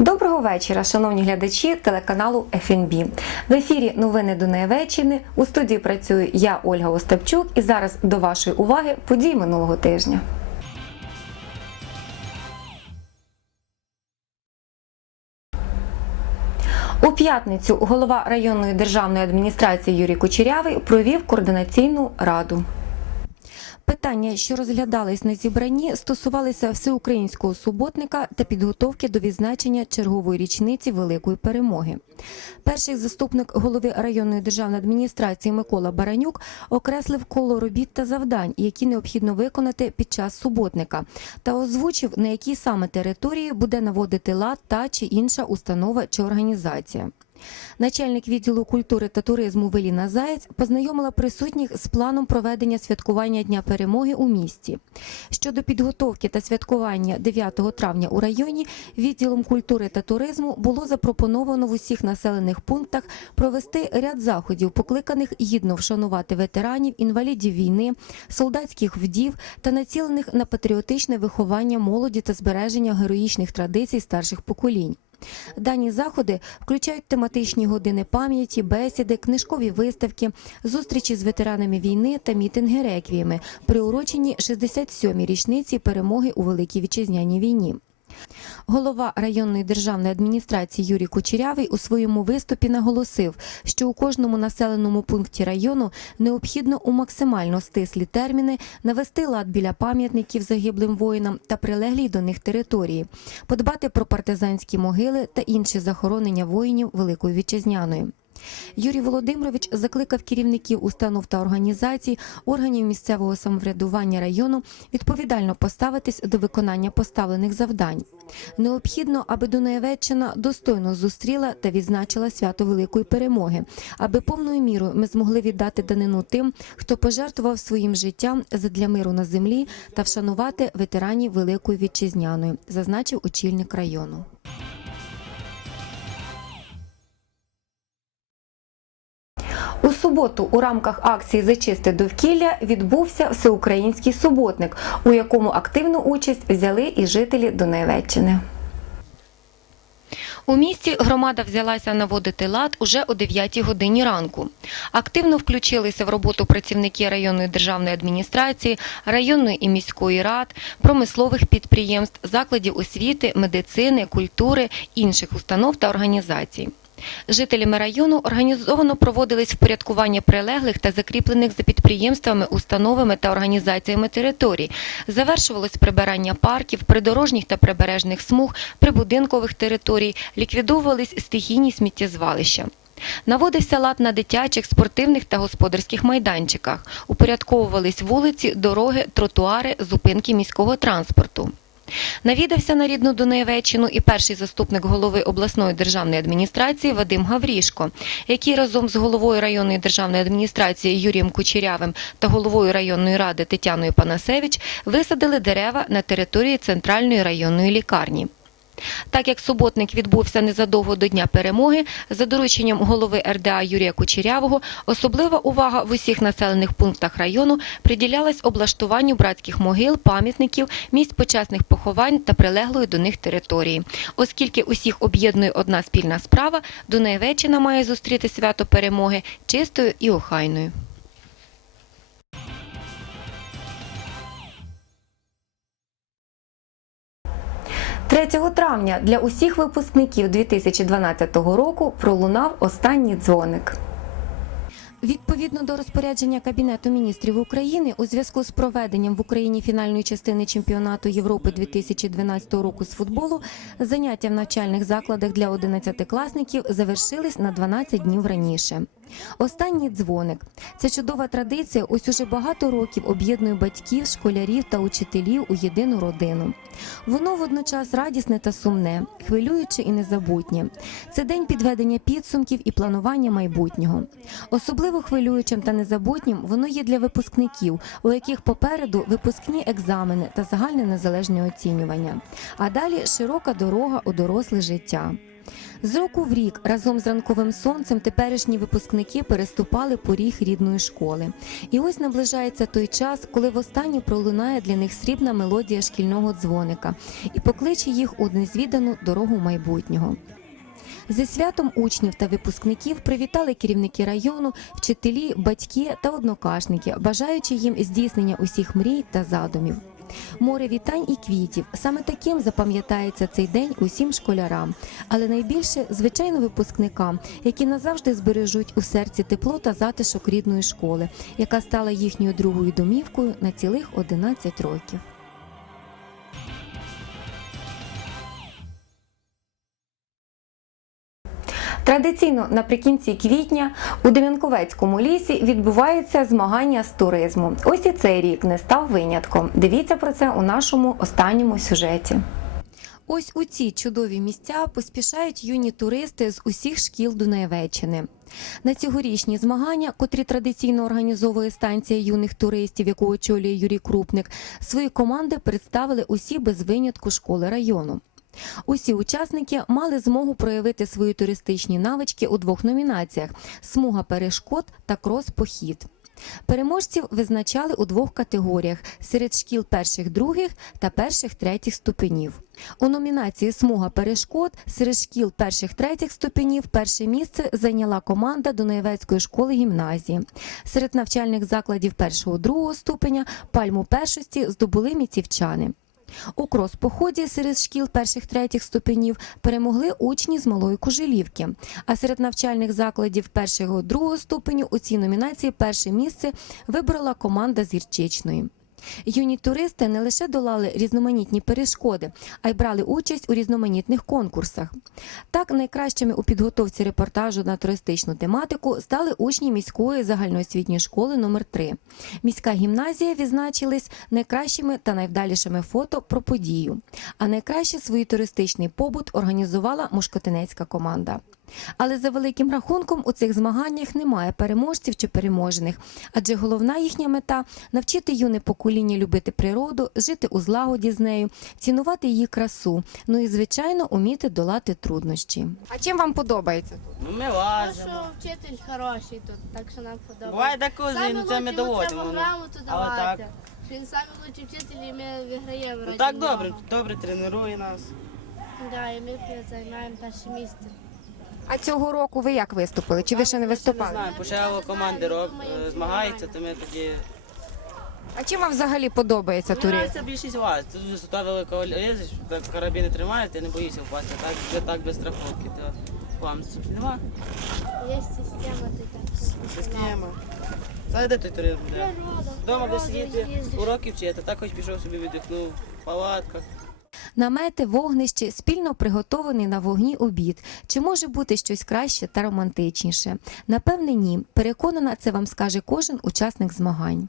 Доброго вечора, шановні глядачі телеканалу ФНБ. В ефірі новини Донеччини. У студії працюю я, Ольга Остапчук, і зараз до вашої уваги події минулого тижня. У п'ятницю голова районної державної адміністрації Юрій Кучерявий провів координаційну раду. Питання, що розглядались на зібранні, стосувалися всеукраїнського суботника та підготовки до відзначення чергової річниці великої перемоги. Перший заступник голови районної державної адміністрації Микола Баранюк окреслив коло робіт та завдань, які необхідно виконати під час суботника, та озвучив, на якій саме території буде наводити лад та чи інша установа чи організація. Начальник відділу культури та туризму Веліна Заєць познайомила присутніх з планом проведення святкування Дня перемоги у місті. Щодо підготовки та святкування 9 травня у районі відділом культури та туризму було запропоновано в усіх населених пунктах провести ряд заходів, покликаних гідно вшанувати ветеранів, інвалідів війни, солдатських вдів та націлених на патріотичне виховання молоді та збереження героїчних традицій старших поколінь. Дані заходи включають тематичні години пам'яті, бесіди, книжкові виставки, зустрічі з ветеранами війни та мітинги реквіями, приурочені 67-й річниці перемоги у Великій Вітчизняній війні. Голова районної державної адміністрації Юрій Кучерявий у своєму виступі наголосив, що у кожному населеному пункті району необхідно у максимально стислі терміни навести лад біля пам'ятників загиблим воїнам та прилеглій до них території, подбати про партизанські могили та інші захоронення воїнів Великої Вітчизняної. Юрій Володимирович закликав керівників установ та організацій, органів місцевого самоврядування району відповідально поставитись до виконання поставлених завдань. Необхідно, аби Дунаєвеччина достойно зустріла та відзначила свято великої перемоги, аби повною мірою ми змогли віддати данину тим, хто пожертвував своїм життям задля миру на землі та вшанувати ветеранів Великої Вітчизняної, зазначив очільник району. Суботу у рамках акції Зачисти довкілля відбувся всеукраїнський суботник, у якому активну участь взяли і жителі Донеччини. У місті громада взялася наводити лад уже о 9 годині ранку. Активно включилися в роботу працівники районної державної адміністрації, районної і міської рад, промислових підприємств, закладів освіти, медицини, культури, інших установ та організацій. Жителями району організовано проводились впорядкування прилеглих та закріплених за підприємствами, установами та організаціями територій. Завершувалось прибирання парків, придорожніх та прибережних смуг, прибудинкових територій, ліквідовувались стихійні сміттєзвалища. Наводився лад на дитячих, спортивних та господарських майданчиках. Упорядковувались вулиці, дороги, тротуари, зупинки міського транспорту. Навідався на рідну Доневеччину і перший заступник голови обласної державної адміністрації Вадим Гаврішко, який разом з головою районної державної адміністрації Юрієм Кучерявим та головою районної ради Тетяною Панасевич висадили дерева на території центральної районної лікарні. Так як суботник відбувся незадовго до Дня перемоги, за дорученням голови РДА Юрія Кучерявого, особлива увага в усіх населених пунктах району приділялась облаштуванню братських могил, пам'ятників, місць почесних поховань та прилеглої до них території. Оскільки усіх об'єднує одна спільна справа, Дунаєвеччина має зустріти свято перемоги чистою і охайною. – 3 травня для усіх випускників 2012 року пролунав останній дзвоник. Відповідно до розпорядження Кабінету міністрів України у зв'язку з проведенням в Україні фінальної частини чемпіонату Європи 2012 року з футболу заняття в навчальних закладах для 11-класників завершились на 12 днів раніше. Останній дзвоник це чудова традиція. Ось уже багато років об'єднує батьків, школярів та учителів у єдину родину. Воно водночас радісне та сумне, хвилююче і незабутнє. Це день підведення підсумків і планування майбутнього. Особливо хвилюючим та незабутнім воно є для випускників, у яких попереду випускні екзамени та загальне незалежне оцінювання. А далі широка дорога у доросле життя. З року в рік разом з ранковим сонцем теперішні випускники переступали поріг рідної школи. І ось наближається той час, коли востаннє пролунає для них срібна мелодія шкільного дзвоника і покличе їх у незвідану дорогу майбутнього. Зі святом учнів та випускників привітали керівники району, вчителі, батьки та однокашники, бажаючи їм здійснення усіх мрій та задумів. Море вітань і квітів саме таким запам'ятається цей день усім школярам, але найбільше звичайно випускникам, які назавжди збережуть у серці тепло та затишок рідної школи, яка стала їхньою другою домівкою на цілих 11 років. Традиційно наприкінці квітня у Дем'янковецькому лісі відбуваються змагання з туризму. Ось і цей рік не став винятком. Дивіться про це у нашому останньому сюжеті. Ось у ці чудові місця поспішають юні туристи з усіх шкіл Дунаєвеччини. На цьогорічні змагання, котрі традиційно організовує станція юних туристів, яку очолює Юрій Крупник, свої команди представили усі без винятку школи району. Усі учасники мали змогу проявити свої туристичні навички у двох номінаціях: смуга перешкод та крос-похід. Переможців визначали у двох категоріях серед шкіл перших других та перших третіх ступенів. У номінації Смуга перешкод серед шкіл перших третіх ступенів перше місце зайняла команда Дунаєвецької школи гімназії. Серед навчальних закладів першого другого ступеня пальму першості здобули міцівчани. У крос-поході серед шкіл перших третіх ступенів перемогли учні з малої Кужелівки. А серед навчальних закладів першого другого ступеню у цій номінації перше місце вибрала команда з Гірчичної. Юні туристи не лише долали різноманітні перешкоди, а й брали участь у різноманітних конкурсах. Так, найкращими у підготовці репортажу на туристичну тематику стали учні міської загальноосвітньої школи номер 3 Міська гімназія відзначились найкращими та найвдалішими фото про подію. А найкраще свій туристичний побут організувала мушкотинецька команда. Але за великим рахунком у цих змаганнях немає переможців чи переможених, адже головна їхня мета навчити юне покоління любити природу, жити у злагоді з нею, цінувати її красу, ну і звичайно уміти долати труднощі. А чим вам подобається тут? Ну ми Ну, лазимо. що вчитель хороший тут, так що нам подобається. Буває ну це ми лучше доводимо. треба ну. грамоту давати. так. Він самий лучший вчитель і ми виграємо Ну так добре, добре тренує нас. Да, і ми займаємо перше місце. А цього року ви як виступили? Чи ви ще не ще Не виступали? знаю, почали команди роб, е, змагаються, то ми тоді. А чим вам взагалі подобається Мені подобається більшість вас. Тут висота велика лізеш, так карабіни тримаєш, ти не боїшся впасти. Так, вже так без страховки. То вам нема. Є система тут. Система. Знаєш, де той туризм? Вдома де сидіти, уроки вчити, так хоч пішов собі віддихнув, в палатках. Намети, вогнище, спільно приготований на вогні обід. Чи може бути щось краще та романтичніше? Напевне, ні. Переконана, це вам скаже кожен учасник змагань.